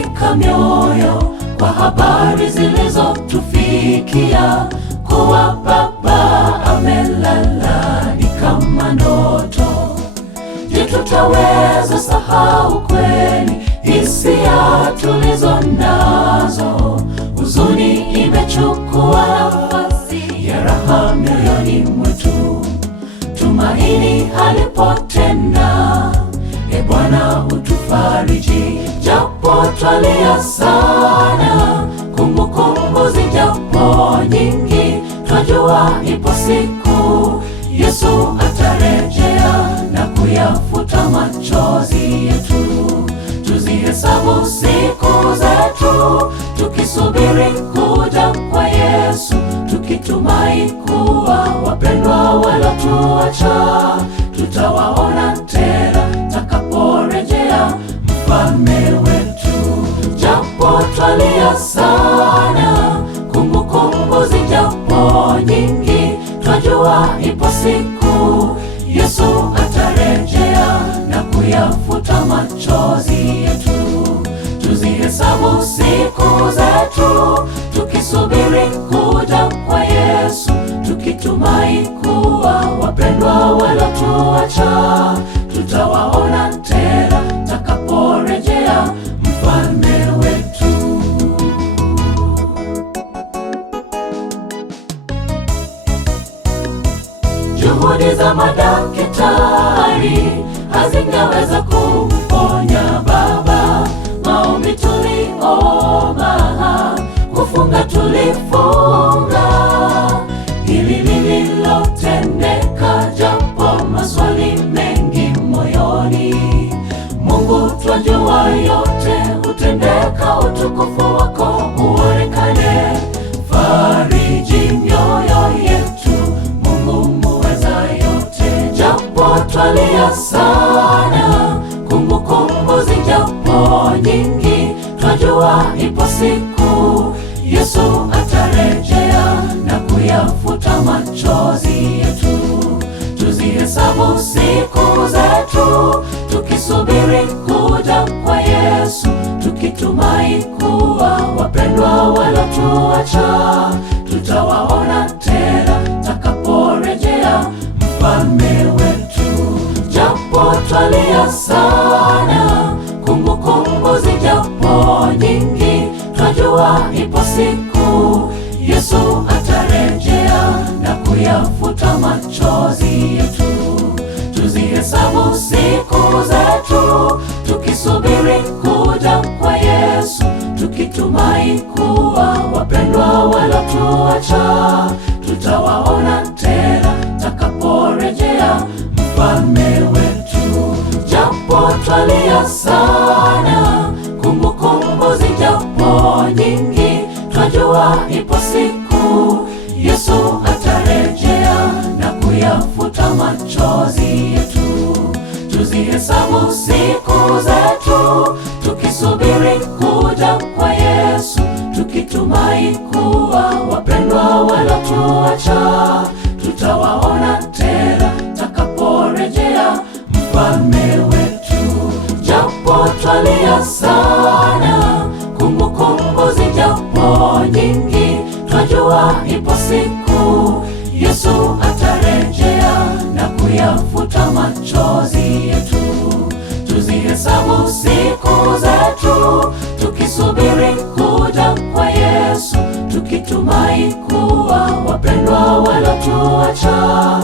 katika mioyo kwa habari zilizotufikia, kuwa Baba amelala ni kama ndoto. Je, tutaweza sahau kweli hisia tulizo nazo? Huzuni imechukua nafasi ya raha mioyoni mwetu, tumaini halipo tena. E Bwana, utufariji japo twalia sana, kumbukumbu zijapo nyingi, twajua ipo siku Yesu atarejea na kuyafuta machozi yetu. Tuzihesabu siku zetu, tukisubiri kuja kwa Yesu, tukitumai kuwa wapendwa walotuacha tutawaona tena takaporejea mfalme wetu. Japo twalia sana, kumbukumbu zijapo nyingi, twajua ipo siku Yesu atarejea na kuyafuta machozi yetu. Tuzihesabu siku zetu, tukisubiri kuja kwa Yesu, tukitumai kuwa wapendwa walotuacha tutawaona tena takaporejea mfalme wetu. Juhudi za madaktari hazingeweza kumponya baba. Maombi tuliomba, kufunga tulifunga, hili lililotendeka, japo maswali mengi moyoni. Mungu twajua yote hutendeka, utukufu wako uonekane. Fariji mioyo yetu, Mungu muweza yote. Japo twalia sana, kumbukumbu zijapo nyingi, twajua ipo siku Yesu atarejea na kuyafuta machozi yetu. Tuzihesabu siku zetu, tukisubiri kuja kwa Yesu, tukitumai kuwa wapendwa walotuacha tutawaona tena takaporejea mfalme wetu. Japo twalia sana, kumbukumbu zijapo nyingi, twajua ipo siku Yesu atarejea na kuyafuta machozi yetu. Tuzihesabu siku zetu, tukisubiri kuja kwa Yesu, tukitumai kuwa wapendwa walotuacha tutawaona tena takaporejea mfalme wetu. Japo twalia sana, kumbukumbu zijapo nyingi, twajua ipo siku Yesu atarejea na kuyafuta machozi yetu. Tuzihesabu siku zetu, tukisubiri kuja kwa Yesu, tukitumai kuwa wapendwa walotuacha tutawaona tena takaporejea mfalme wetu. Japo twalia sana, kumbukumbu zijapo nyingi, twajua ipo siku Yesu atarejea na kuyafuta machozi yetu. Tuzihesabu siku zetu, tukisubiri kuja kwa Yesu, tukitumai kuwa wapendwa walotuacha